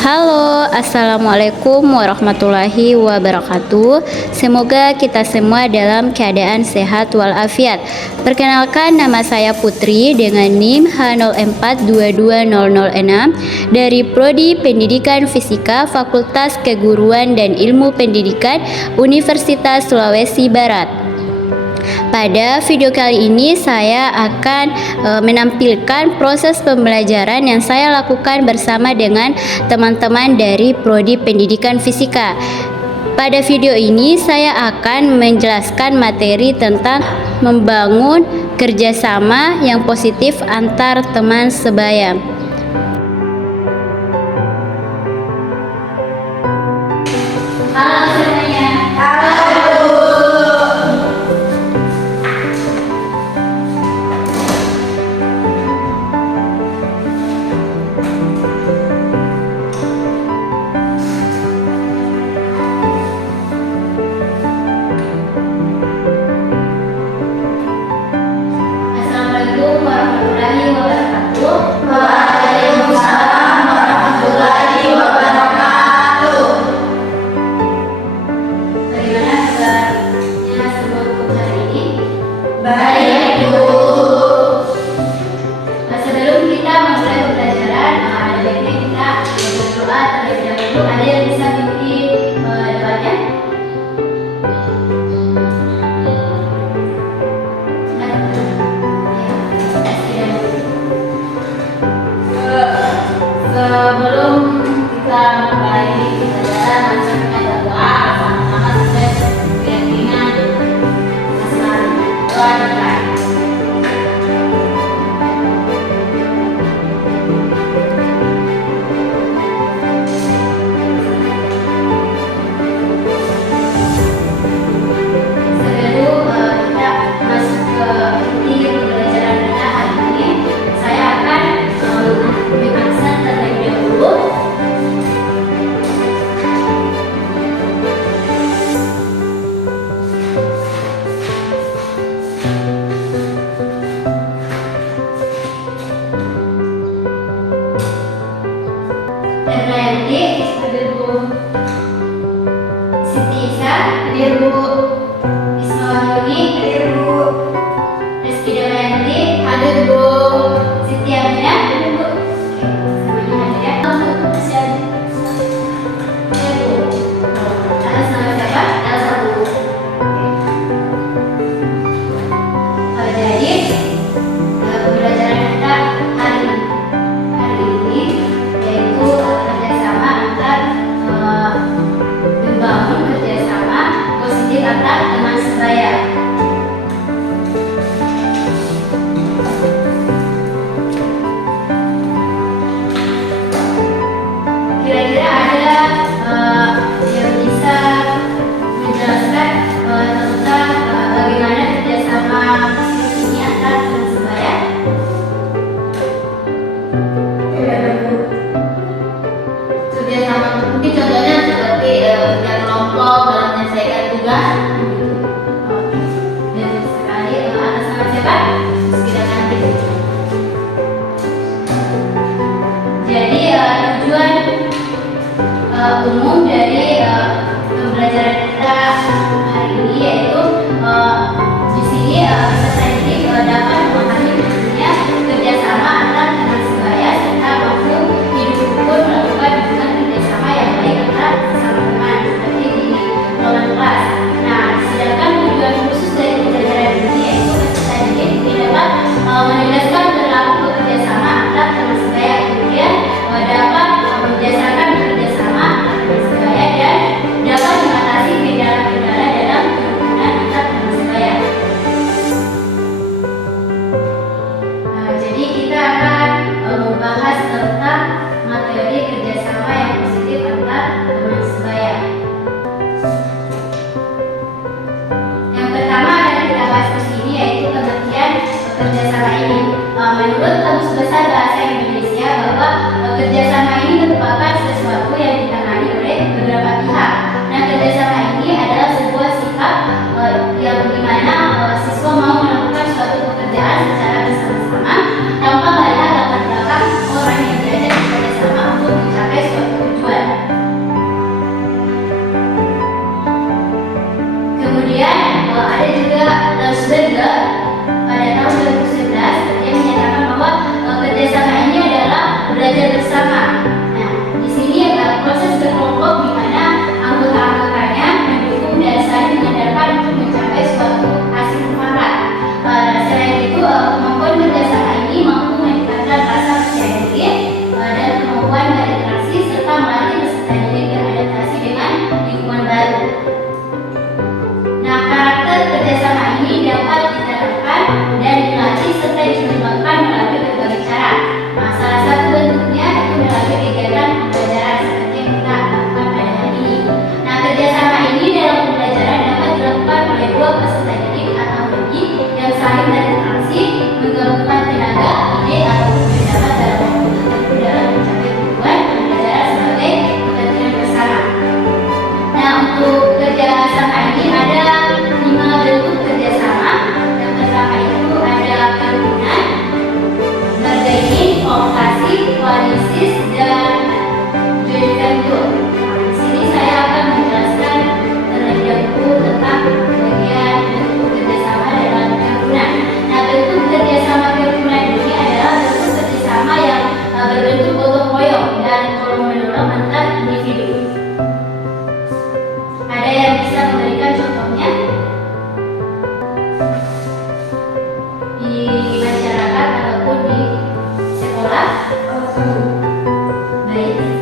Halo, assalamualaikum warahmatullahi wabarakatuh. Semoga kita semua dalam keadaan sehat walafiat. Perkenalkan, nama saya Putri dengan NIM H04220006 dari Prodi Pendidikan Fisika Fakultas Keguruan dan Ilmu Pendidikan Universitas Sulawesi Barat. Pada video kali ini saya akan menampilkan proses pembelajaran yang saya lakukan bersama dengan teman-teman dari Prodi Pendidikan Fisika. Pada video ini saya akan menjelaskan materi tentang membangun kerjasama yang positif antar teman sebaya. Halo semuanya. Assalamualaikum warahmatullahi wabarakatuh. Waalaikumsalam warahmatullahi wabarakatuh. Bagaimana kabarnya semua untuk hari ini? Baik, Bu. Sebelum kita memulai pembelajaran, ada baiknya kita berdoa terlebih dahulu. Ada yang bisa bikin doanya? Sebelum kita mulai pembelajaran, langsung kita berdoa sama-sama sesuai keyakinan masing-masing. Doa kita. Sebelum kita masuk ke inti pembelajaran kita hari ini, saya akan mengaksen terlebih dahulu. Ernayanti, hadir Bu. Siti Isa, hadir Bu. Ismawahyuni, hadir Bu. Rizky Damayanti, hadir Bu. Siti Aminah, hadir Bu. Semuanya hadir ya. Untuk kesian. Hadir Bu. Atas nama siapa? Elsa Bu. Jadi pembelajaran kita hari ini yaitu kerjasama antar membangun kerjasama positif antar teman sebaya. Kira-kira ada yang bisa menjelaskan tentang bagaimana kerjasama positif ini antar teman sebaya? Kerjasama mungkin contohnya seperti kerja kelompok dalam menyelesaikan tugas. Dan sekali atas nama siapa? Kita nanti. Jadi tujuan umum dari pembelajaran kita hari ini yaitu di sini peserta didik dapat memahami pentingnya kerjasama antar teman sebaya serta mampu hidup rukun melakukan hubungan kerjasama yang baik antar sesama teman seperti di ruangan kelas. Nah, sedangkan tujuan khusus dari pembelajaran ini yaitu peserta didik dapat menegaskan perilaku kerjasama antar teman sebaya, kemudian dapat membiasakan kerjasama antar teman sebaya dan dapat mengatasi kendala-kendala dalam hubungan antar teman sebaya.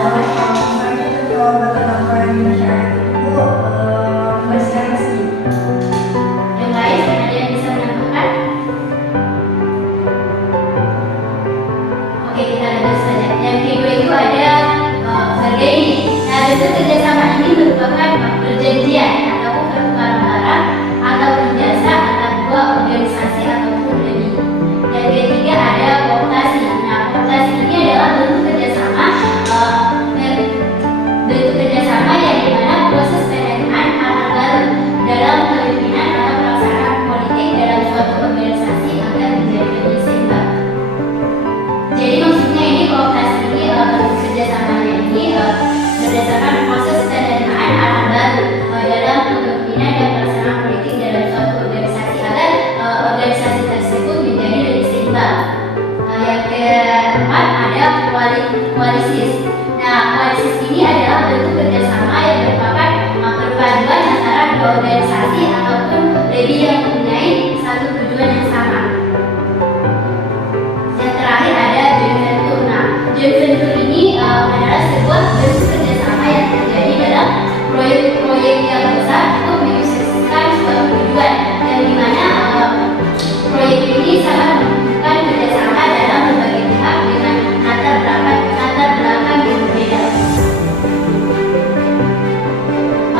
Misalnya contoh bagaimana peran di masyarakat itu membersihkan masjid. Yang lain ada yang bisa menambahkan? Oke, kita lanjut saja. Yang kedua itu ada bergaining. Nah, bentuk kerjasama ini merupakan perjanjian ataupun pertukaran barang ataupun jasa antara dua organisasi ataupun lebih. Yang ketiga ada kooptasi. Nah, kooptasi ini adalah bentuk kerjasama yang dimana proses penerimaan hal-hal baru dalam kepemimpinan atau pelaksanaan politik dalam suatu organisasi agar menjadi lebih seimbang. Jadi maksudnya ini kooptasi ini bentuk kerjasamanya ini berdasarkan proses penerimaan hal-hal baru dalam kepemimpinan dan pelaksanaan politik dalam suatu organisasi agar organisasi tersebut menjadi lebih seimbang. Yang keempat ada koalisis. Nah, koalisis ini adalah bentuk kerjasama yang merupakan perpaduan antara dua organisasi ataupun lebih yang mempunyai satu tujuan yang sama. Yang terakhir ada joint venture. Nah, joint venture ini adalah sebuah bentuk kerjasama yang terjadi dalam proyek-proyek yang besar untuk menyukseskan suatu tujuan, yang dimana proyek ini sangat membutuhkan kerjasama dalam berbagai pihak dengan latar belakang yang berbeda.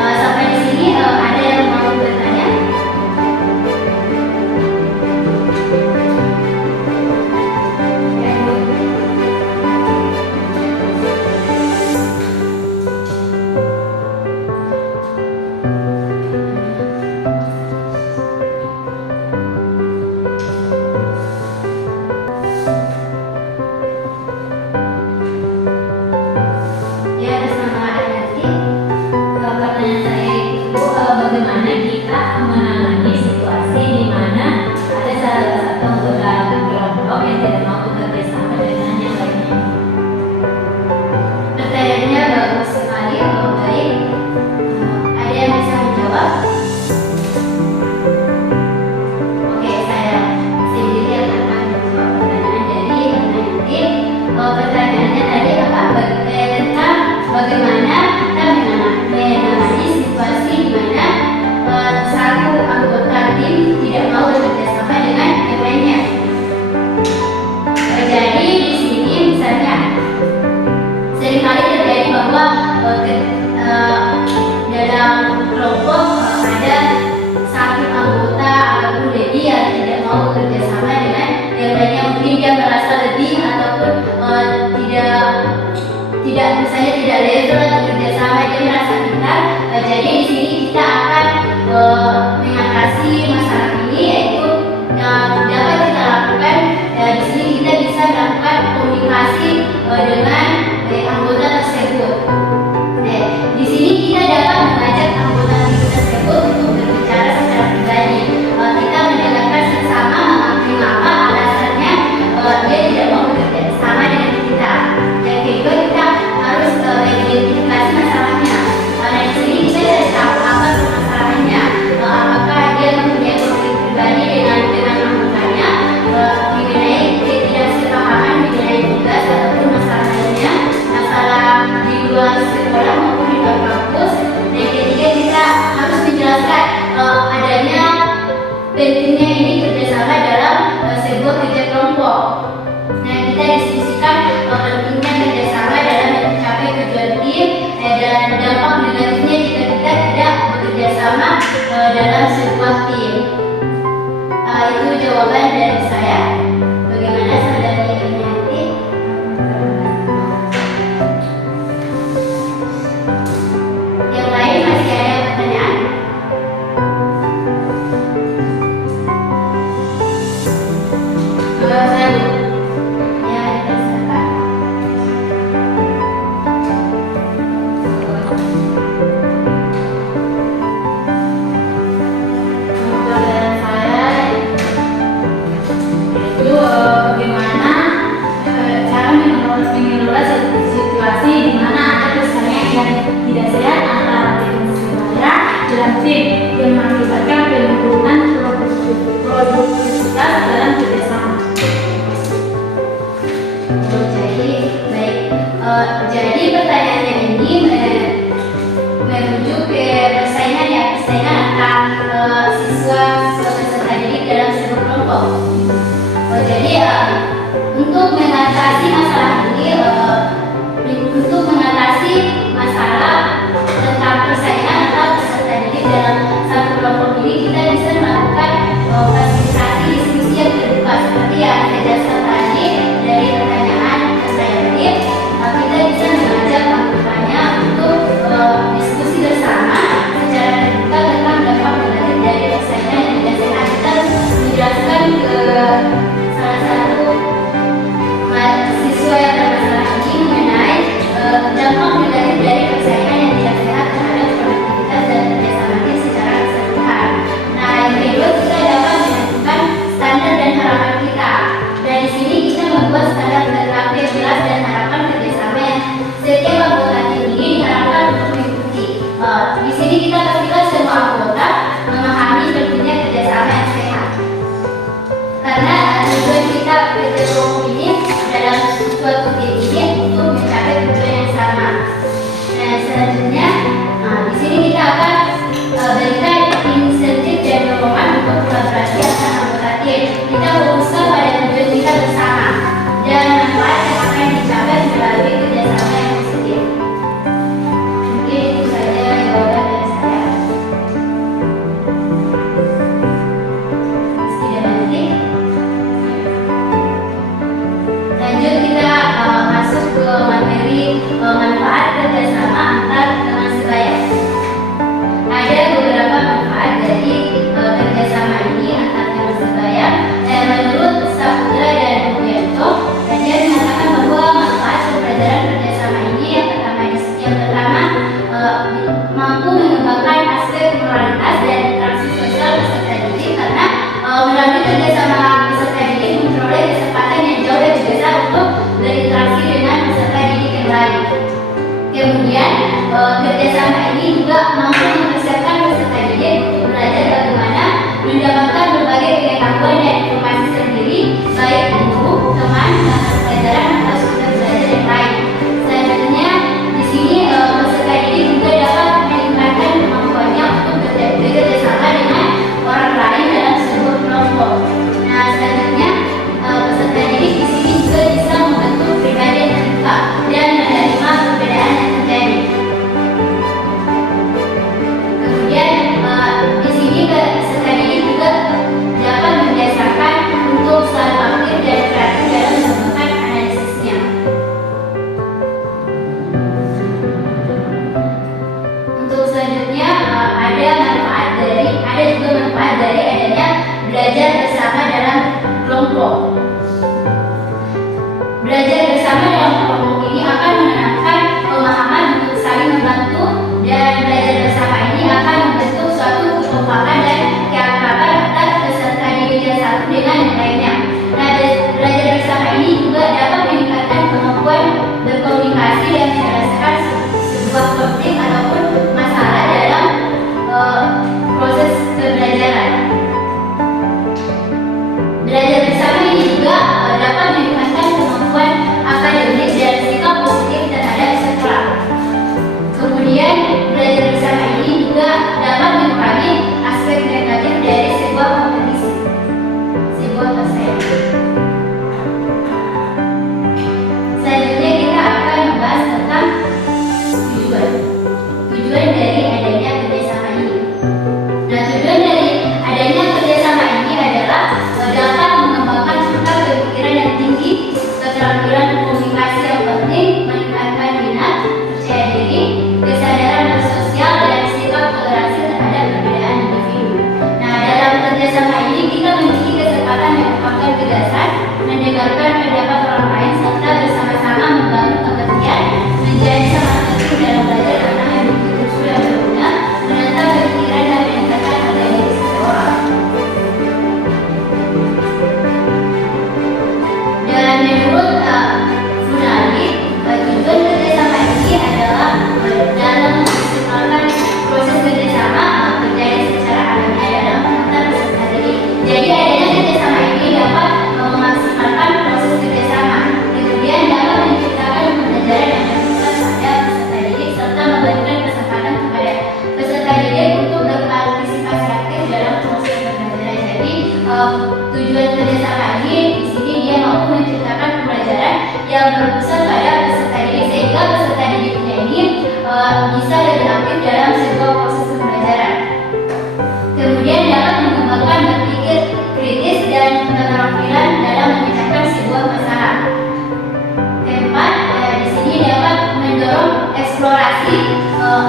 Sampai di sini ada yang mau bertanya? Ya, atas nama Adati, pertanyaan saya itu bagaimana kita menangani situasi di mana ada salah satu anggota kelompok yang tidak mau bekerja sama dengan yang lainnya? Pertanyaannya bagus sekali, baik. Ada yang bisa menjawab? Oke, saya sendiri yang akan menjawab pertanyaan dari Adati. Pertanyaannya tadi apa? Tentang bagaimana kita menangani situasi di mana satu anggota tim tidak mau bekerja sama dengan yang lainnya. Jadi di sini misalnya seringkali terjadi bahwa dalam kelompok ada satu anggota ataupun lebih yang tidak mau bekerja sama dengan yang lainnya. Mungkin dia merasa lebih ataupun tidak misalnya tidak level bekerja sama, dia merasa pintar. Jadi di sini kita akan mengatasi masalah ini, yaitu dapat kita lakukan. Di sini kita bisa melakukan komunikasi dengan anggota tersebut. Di sini kita dapat mengajak anggota tersebut untuk berbicara secara pribadi. Kita mendengarkan bersama mengapa alasannya dia tidak mau bekerja sama dengan kita. Yang kedua, kita harus mengidentifikasi masalahnya. Di sini kita cari tahu pertanyaannya ini merujuk ke persaingan antar siswa peserta didik dalam sebuah kelompok. Jadi untuk mengatasi masalah ini, untuk mengatasi masalah tentang persaingan antar peserta didik dalam satu kelompok ini, kita bisa melakukan fasilitasi diskusi yang terbuka seperti yang saya jelaskan tadi dari pertanyaan yang saya ketik. Kita bisa mengajak anggotanya untuk diskusi bersama secara terbuka tentang dampak negatif dari persaingan yang tidak sehat. Kita menjelaskan ke salah satu siswa yang bermasalah ini mengenai dampak negatif dari persaingan yang tidak sehat terhadap produktivitas dan kerjasama tim secara keseluruhan. Nah, yang kedua, kita dapat menentukan standar dan harapan kita. Dan di sini kita membuat standar tentang jelas dan harapan kerjasama yang setiap anggota tim ini diharapkan untuk mengikuti. Di sini kita pastikan semua anggota memahami pentingnya kerjasama yang sehat. Karena tujuan kita kerja kelompok ini dalam suatu tim ini untuk mencapai tujuan yang sama. Nah, selanjutnya, di sini kita akan berikan insentif dan dorongan untuk kolaborasi antar anggota tim. Kita fokuskan pada tujuan kita bersama dan manfaat yang akan dicapai melalui kerjasama yang positif. Mungkin itu saja jawaban dari saya. Tidak penting. Lanjut kita masuk ke materi manfaat kerjasama antar teman sebaya. Ada beberapa manfaat dari kerjasama ini antar teman sebaya. Menurut Saputra dan Rubianto, dia mengatakan bahwa manfaat pembelajaran kerjasama ini yang pertama mampu mengembangkan aspek moralitas dan interaksi sosial peserta didik karena melalui kerjasama peserta didik memperoleh kesempatan yang jauh lebih besar untuk berinteraksi dengan peserta didik yang lain. Kemudian kerjasama ini juga mampu mempersiapkan peserta didik untuk belajar bagaimana mendapatkan berbagai pengetahuan dan informasi sendiri, baik guru, teman, bahkan pelajaran atau sumber belajar yang lain. Selanjutnya, di sini peserta didik juga dapat meningkatkan kemampuannya untuk bekerja sama dengan orang lain dalam sebuah kelompok. Nah, selanjutnya peserta didik di sini juga bisa membentuk pribadi yang terbuka dan menerima perbedaan yang terjadi. Kemudian di sini peserta didik juga dapat membiasakan untuk selalu aktif dan kreatif dalam melakukan analisisnya. Untuk selanjutnya ada juga manfaat dari adanya belajar bersama dalam kelompok. Belajar bersama dalam kelompok ini akan menanamkan pemahaman untuk saling membantu dan belajar bersama ini akan membentuk suatu kekompakan dan keakraban antar peserta didik yang satu dengan yang lainnya. Nah, belajar bersama ini juga dapat meningkatkan kemampuan berkomunikasi dan menyelesaikan sebuah konflik ataupun masalah dalam proses pembelajaran. Belajar bersama ini juga dapat meningkatkan kemampuan akademik dan sikap positif terhadap sekolah. Kemudian belajar bersama ini juga dapat mengurangi aspek negatif dari sebuah kompetisi, sebuah persaingan. Selanjutnya kita akan membahas tentang tujuan.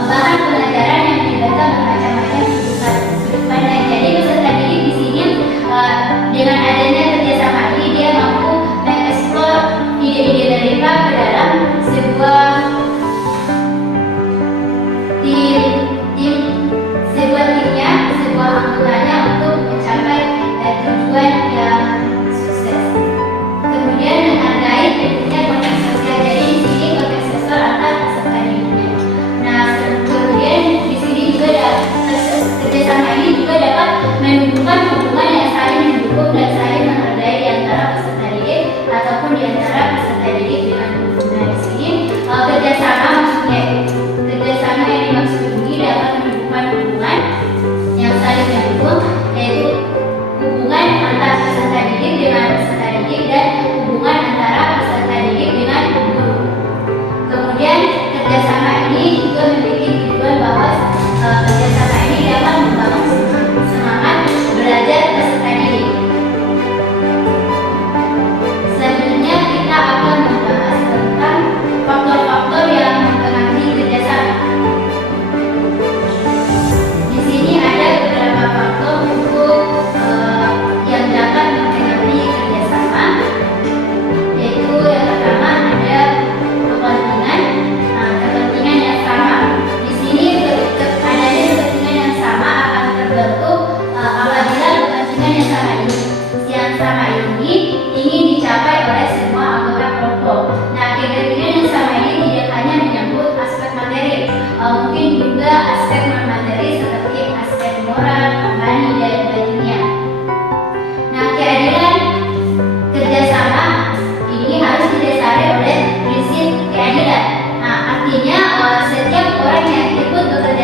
bahan pelajaran yang melibatkan bermacam-macam sudut pandang. Jadi peserta didik di sini dengan adanya kerjasama ini dia mampu mengeksplor ide-ide mereka ke dalam sebuah anggotanya untuk mencapai tujuan yang sukses. Kemudian menghargai pentingnya konteks sosial. Jadi di sini konteks sosial antar peserta didiknya. Nah, kemudian di sini juga kerjasama ini juga dapat menumbuhkan hubungan yang saling mendukung dan saling menghargai di antara peserta didik ataupun di antara peserta didik dengan guru. Nah, di sini kerjasama maksudnya kerjasama yang dimaksud ini dapat menumbuhkan hubungan yang saling mendukung, yaitu hubungan antara peserta didik dengan peserta didik dan hubungan antara peserta didik dengan guru. Kemudian kerjasama ini juga memiliki tujuan bahwa kerjasama ini dapat membangun semangat belajar peserta didik. Selanjutnya kita akan membahas tentang faktor-faktor yang mempengaruhi kerjasama. Di sini ada beberapa faktor untuk yang dapat mempengaruhi kerjasama, yaitu yang pertama ada kepentingan yang sama. Di sini adanya kepentingan yang sama akan terbentuk apabila kepentingan yang sama ini ingin dicapai oleh semua anggota kelompok. Nah, kepentingan yang sama ini tidak hanya menyangkut aspek materi, mungkin juga aspek non materi seperti aspek moral, rohani, dan batinnya. Nah, keadilan kerjasama ini harus didasari oleh prinsip keadilan. Nah, artinya setiap orang yang ikut bekerja